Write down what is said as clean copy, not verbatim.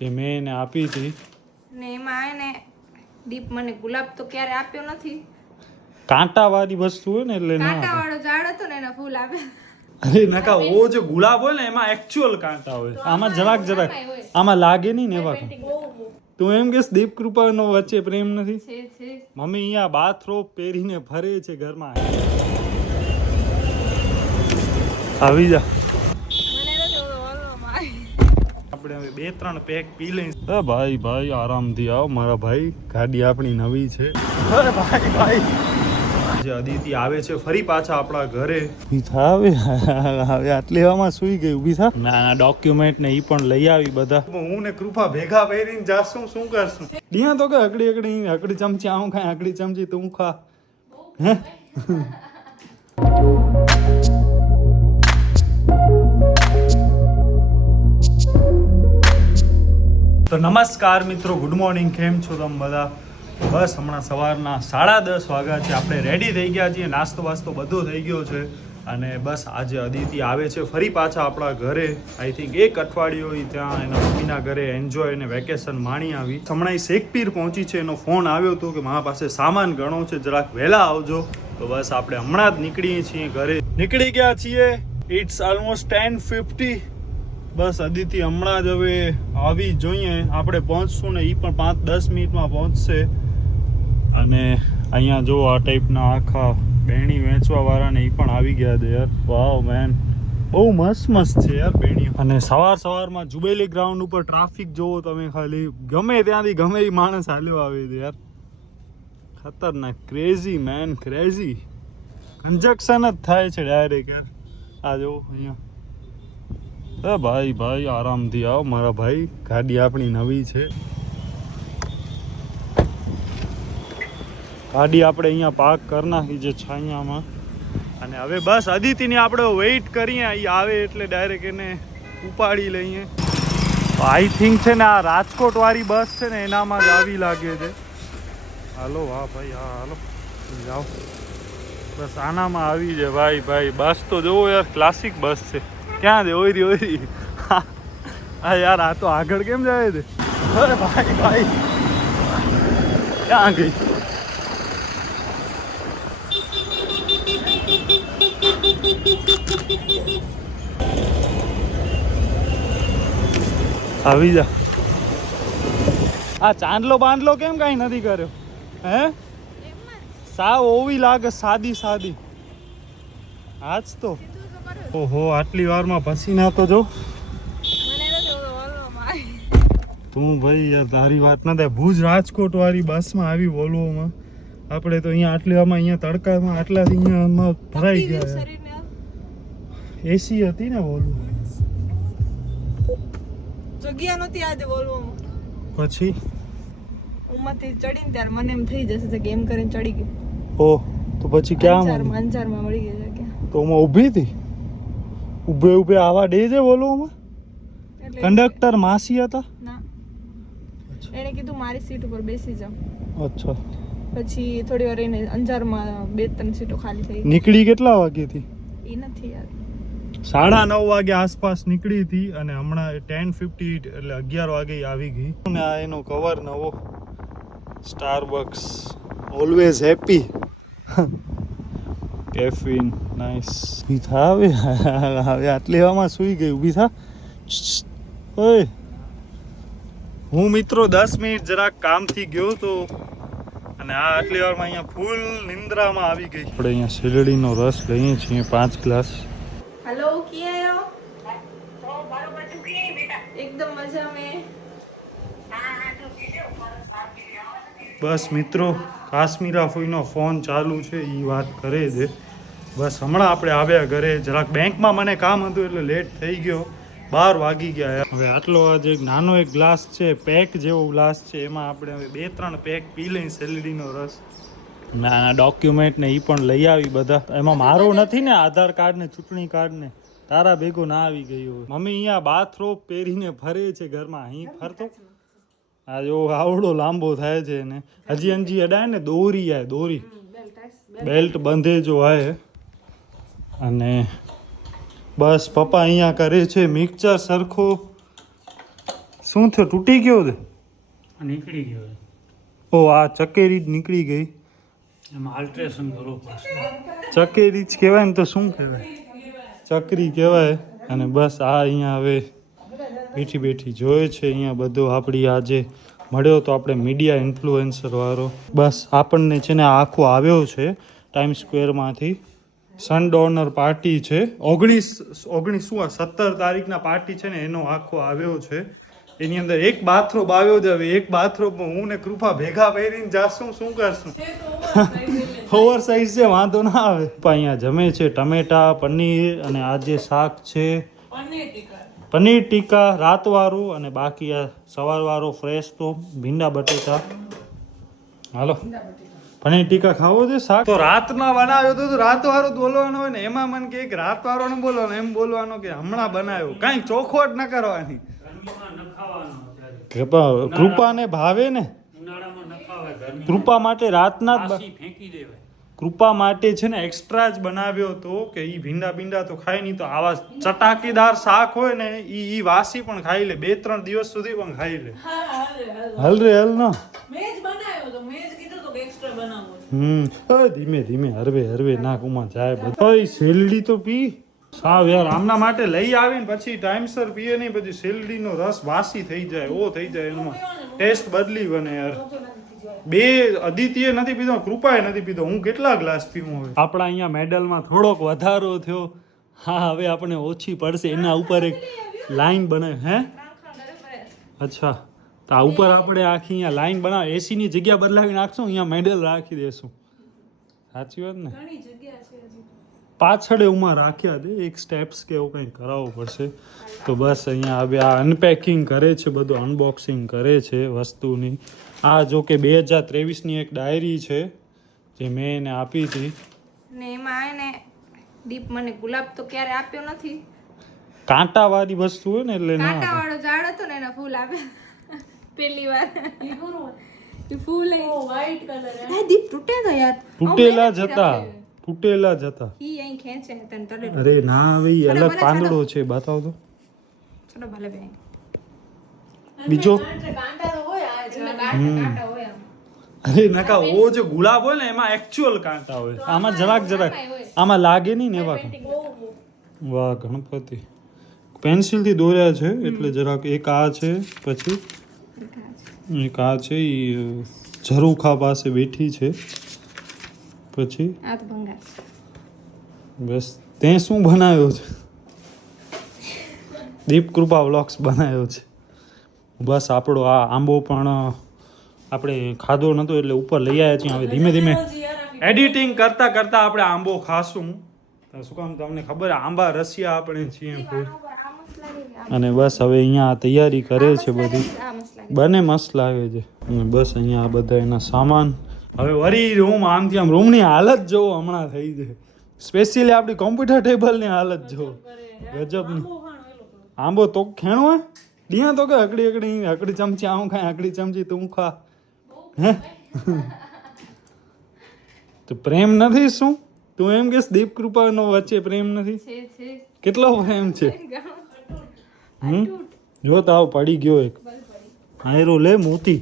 જે મેં એને આપી હતી ને એમાં એને દીપ મને ગુલાબ તો ક્યારે આપ્યો નથી. કાંટાવાળી વસ્તુ હોય ને એટલે ના આપે. કાંટાવાળો ઝાડ હતો ને એના ફૂલ આપે. અરે નકા ઓ જે ગુલાબ હોય ને એમાં એકચ્યુઅલ કાંટા હોય. આમાં જરાક આમાં લાગે નહીં ને એવા. તું એમ કે દીપ કૃપાનો વચ્ચે પ્રેમ નથી? છે મમ્મી અહીંયા બાથરોબ પહેરીને ફરે છે ઘરમાં. આવી જા. આપણે હવે 2-3 પેક પી લઈએ. ભાઈ આરામથી આવો મારા ભાઈ. ગાડી આપણી નવી છે. અરે ભાઈ જે અદિતિ આવે છે ફરી પાછા આપણા ઘરે. હવે આટલી વામાં સુઈ ગઈ ઊભી થા. ના ડોક્યુમેન્ટ ને ઈ પણ લઈ આવી બધા. હું ને કૃપા ભેગા પહેરીને જાશું શું કરશું? દિયા તો કે અકડી ચમચી આવું ખાય, અકડી ચમચી તું ખા. હે તો નમસ્કાર મિત્રો, ગુડ મોર્નિંગ. કેમ છો તમે બધા? બસ હમણાં સવારના 10:30 વાગ્યા છે. આપણે રેડી થઈ ગયા છીએ, નાસ્તો વાસ્તો બધો થઈ ગયો છે. અને બસ આજે અદિતિ આવે છે ફરી પાછા આપણા ઘરે. આઈ થિંક 1 અઠવાડિયું ત્યાં એના મમ્મીના ઘરે એન્જોય અને વેકેશન માણી આવી. હમણાં શેખપીર પહોંચી છે. એનો ફોન આવ્યો હતો કે મારા પાસે સામાન ઘણો છે, જરાક વહેલા આવજો. તો બસ આપણે હમણાં જ નીકળીએ છીએ ઘરે. નીકળી ગયા છીએ. It's almost 10:50. બસ અદિતિ હમણાં જ હવે આવી જોઈએ. આપણે પહોંચશું ને એ પણ 5-10 મિનિટમાં પહોંચશે. અને અહીંયા જો આ ટાઈપના આખા બેણી વેચવા વાળાને એ પણ આવી ગયા છે યાર. વાવ મેન, બહુ મસ્ત છે યાર બેણીઓ. અને સવારમાં જુબેલી ગ્રાઉન્ડ ઉપર ટ્રાફિક જોવો તમે ખાલી. ગમે ત્યાંથી ગમે એ માણસ હાલ્યો આવે છે યાર. ખતરનાક, ક્રેઝી મેન, ક્રેઝી. કન્જક્શન જ થાય છે ડાયરેક્ટ યાર. આ જો અહીંયા. ભાઈ આરામથી આવો મારા ભાઈ. ગાડી આપણી નવી છે. ગાડી આપણે અહીંયા પાર્ક કરી નાખી છે છાંયામાં. અને હવે બસ અદિતિની આપણે વેઇટ કરીએ. એ આવે એટલે ડાયરેક્ટ એને ઉપાડી લઈએ. આઈ થિંક છે ને આ રાજકોટ વાળી બસ છે ને એનામાં જ આવી લાગે છે. હાલો વાહ ભાઈ, હા હાલો જાઓ. બસ આનામાં આવી છે ભાઈ. બસ તો જોવો યાર, ક્લાસિક બસ છે. ક્યાં છે? ઓયરી હા યાર, આ તો આગળ કેમ જાય છે? અરે ભાઈ ક્યાં ગઈ? આવી જા. આ ચાંદલો બાંધલો કેમ કઈ નથી કર્યો? હે સાવ ઓવી લાગે, સાદી. આજ તો ઓહો, આટલી વારમાં પસીના તો જો. તું ભાઈ યાર, તારી વાત ના થાય. ભુજ રાજકોટ વાળી બસમાં આવી વોલ્વોમાં. આપણે તો અહીંયા આટલી વારમાં અહીંયા તડકામાં આટલાથી અહીંયા ભરાઈ ગયા. એસી હતી ને વોલ્વો. જગ્યા નહોતી આજે વોલ્વોમાં. પછી ઉમાંથી ચડીને ત્યારે મને એમ થઈ જશે કે એમ કરીને ચડી ગઈ. ઓહ, તો પછી ક્યાં અંજારમાં મળી ગઈ જગ્યા. તો હું ઊભી હતી. ઊભે આવા ડે છે વોલ્વોમાં. કંડક્ટર માસી હતા. ના, એને કીધું મારી સીટ ઉપર બેસી જાવ. અચ્છા. પછી થોડી વાર એને અંજારમાં 2-3 સીટો ખાલી થઈ. નીકળી કેટલા વાગ્યેથી? એ નથી યાદ. 9:30 વાગે આસપાસ નીકળી હતી. અને હમણાં 10:50 એટલે 11 વાગે આવી ગઈ. અને આ એનો કવર નવો. Starbucks always happy. Caffeine nice. હવે આટલી વામાં સુઈ ગઈ. ઊભી થા. ઓય, હું મિત્રો 10 મિનિટ જરાક કામથી ગયો તો. અને આ આટલી વારમાં અહીંયા ફૂલ નિંદ્રામાં આવી ગઈ. આપણે અહીંયા શેરડીનો રસ લઈએ છીએ 5 ગ્લાસ. हेलो किए हो? एकदम मजा में. બસ મિત્રો, કાશ્મીરા ફોઈનો ફોન ચાલુ છે, એ વાત કરે છે. બસ હમણાં આપણે આવ્યા ઘરે. જરાક બેંકમાં મને કામ હતું એટલે લેટ થઈ ગયો. 12 વાગી ગયા. હવે આટલો આજે નાનો એક ગ્લાસ છે, પેક જેવો ગ્લાસ છે, એમાં આપણે હવે 2-3 પેક પી લઈએ શેરડીનો રસ. ના ડોક્યુમેન્ટ ને એ પણ લઈ આવી બધા. એમાં મારો નથી ને, આધાર કાર્ડ ને ચૂંટણી કાર્ડ ને. તારા ભેગો ના આવી ગયો હોય. મમ્મી અહીંયા બાથરોબ પહેરીને ફરે છે ઘરમાં. અહીં ફરતો આ જો આવડો લાંબો થાય છે ને. હજી અડાય ને દોરી બેલ્ટ બંધે જો આય. અને બસ પપ્પા અહીંયા કરે છે મિક્સર સરખો. શું થયું? તૂટી ગયો છે? નીકળી ગયો છે. ઓ આ ચકેરી જ નીકળી ગઈ. એમાં આલ્ટ્રેશન કરવું પડશે. ચકેરી જ કહેવાય ને તો શું કહેવાય? ચકરી કહેવાય. અને બસ આ અહીંયા હવે બેઠી બેઠી જોયે છે અહીંયા બધું. આપણી આજે મળ્યો તો આપણે મીડિયા ઇન્ફ્લુએન્સર વાળો. બસ આપણને છે ને આખો આવ્યો છે ટાઈમ સ્ક્વેરમાંથી. સન ડોનર પાર્ટી છે 17 તારીખના પાર્ટી છે ને એનો આખો આવ્યો છે. એની અંદર એક બાથરોબ આવ્યો છે. હવે એક બાથરોબમાં હું ને કૃપા ભેગા પહેરીને જાશું. શું કરશું? ઓવર સાઇઝ છે, વાંધો ના આવે. અહીંયા જમે છે ટમેટા પનીર અને આજે શાક છે પનીર ટીકા રાતવાળું અને બાકી આ સવારવાળો ફ્રેશ તો ભીંડા બટેટા. હાલો પનીર ટીકા ખાવો છે શાક તો રાતના બનાવ્યો તો રાતવાળો બોલવાનો હોય ને એમાં મને કે રાતવાળો ને બોલવાનો એમ બોલવાનો કે હમણાં બનાવ્યો. કાંઈ ચોખવટ ન કરવાની. કૃપાને ભાવે ને કૃપા માટે રાતના જ ફેંકી દેવાય. કૃપા માટે છે ને એક્સ્ટ્રા જ બનાવ્યો તો કે ઈ ભીંડા તો ખાય નહીં તો આવા ચટાકેદાર શાક હોય ને ઈ વાસી પણ ખાઈ લે 2-3 દિવસ સુધી પણ ખાઈ લે. હલ રે હલ ના ધીમે ધીમે હરવે ના કુમાં જાય બધા. શેરડી તો પી સાવ યાર. આમના માટે લઈ આવીને પછી ટાઈમસર પીએ નહીં પછી શેરડીનો રસ વાસી થઈ જાય. ઓ થઈ જાય એમાં ટેસ્ટ બદલી બને યાર. બે અદિત્ય નથી પીધો કૃપાએ નથી પીધો. હું કેટલા ગ્લાસ પીવું હવે. આપણા અહીંયા મેડલમાં થોડોક વધારો થયો. હા હવે આપણે ઓછી પડશે. એના ઉપર એક લાઈન બનાવી. હે અચ્છા તો આ ઉપર આપણે આખી અહીંયા લાઈન બનાવ એસી ની જગ્યા બદલાવી નાખશું. અહીંયા મેડલ રાખી દેશું. સાચી વાત ને? પાછળ ઉમાં રાખ્યા છે એક સ્ટેપ્સ કે એવું કંઈક કરાવવું પડશે. તો બસ અહીંયા હવે આ અનપેકિંગ કરે છે બધું અનબોક્સિંગ કરે છે વસ્તુની. આ જો કે 2023ની એક ડાયરી છે જે મેં એને આપી હતી ને એમાં એને દીપ મને ગુલાબ તો ક્યારે આપ્યો નથી. કાંટાવાળી વસ્તુ હોય ને એટલે ના કાંટાવાળો ઝાડ હતો ને એના ફૂલ આપે પહેલી વાર. એ ફૂલ વ્હાઈટ કલર હે દીપ તૂટે તો યાર. તૂટેલા જ હતા. ઈ અહીં ખેંચે તને તળે. અરે ના હવે ઈ અલગ પાંદડો છે બતાવ તો. ચલો ભલે બેન બીજો કાંટા તો હોય આ જેને કાંટા હોય આમ. અરે નકા ઓ જે ગુલાબ હોય ને એમાં એકચ્યુઅલ કાંટા હોય. આમાં જરાક આમાં લાગે નહીં ને એવા. વાહ ગણપતિ પેન્સિલ થી દોર્યા છે એટલે જરાક એક આ છે પછી એક આ છે ઈ ઝરૂખા પાસે બેઠી છે પછી આ તો ભંગાર. બસ તે શું બનાવ્યો છે? દીપ કૃપા વ્લોગ્સ બનાવ્યો છે. બસ આપણો આ આંબો પણ આપણે ખાધો નતો એટલે ઉપર લઈ આવ્યા છીએ. હવે ધીમે ધીમે એડિટિંગ કરતા આપણે આંબો ખાશું. શું કામ તમને ખબર આંબા રસિયા આપણે છીએ. અને બસ હવે અહીંયા તૈયારી કરે છે બધી. બને મસ્ત લાગે છે. અને બસ અહીંયા આ બધા એના સામાન. હવે વરી રૂમ આમથી આમ રૂમની હાલત જોવો હમણાં થઈ જાય. સ્પેશિયલી આપણી કોમ્પ્યુટર ટેબલની હાલત જોવો ગજબની. આંબો તો ખેણો હે ડીયા તો કે અકડી ચમચી આવું ખાય અકડી ચમચી તું ખા. હે તો પ્રેમ નથી શું? તું એમ કે દીપ કૃપાનો વચ્ચે પ્રેમ નથી? કેટલો પ્રેમ છે? જો તાવ પડી ગયો એક આયરો લે મોતી.